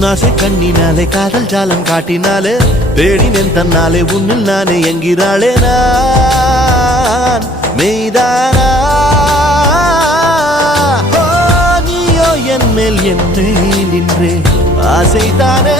உன்னாசை கண்ணினாலே காதல் ஜாலம் காட்டினாலே தேடினேன் தன்னாலே உன்னில் நானே என்கிறாளே நான் மெய்தானா நீயோ என் மேல் என்னை நின்றே ஆசைதானே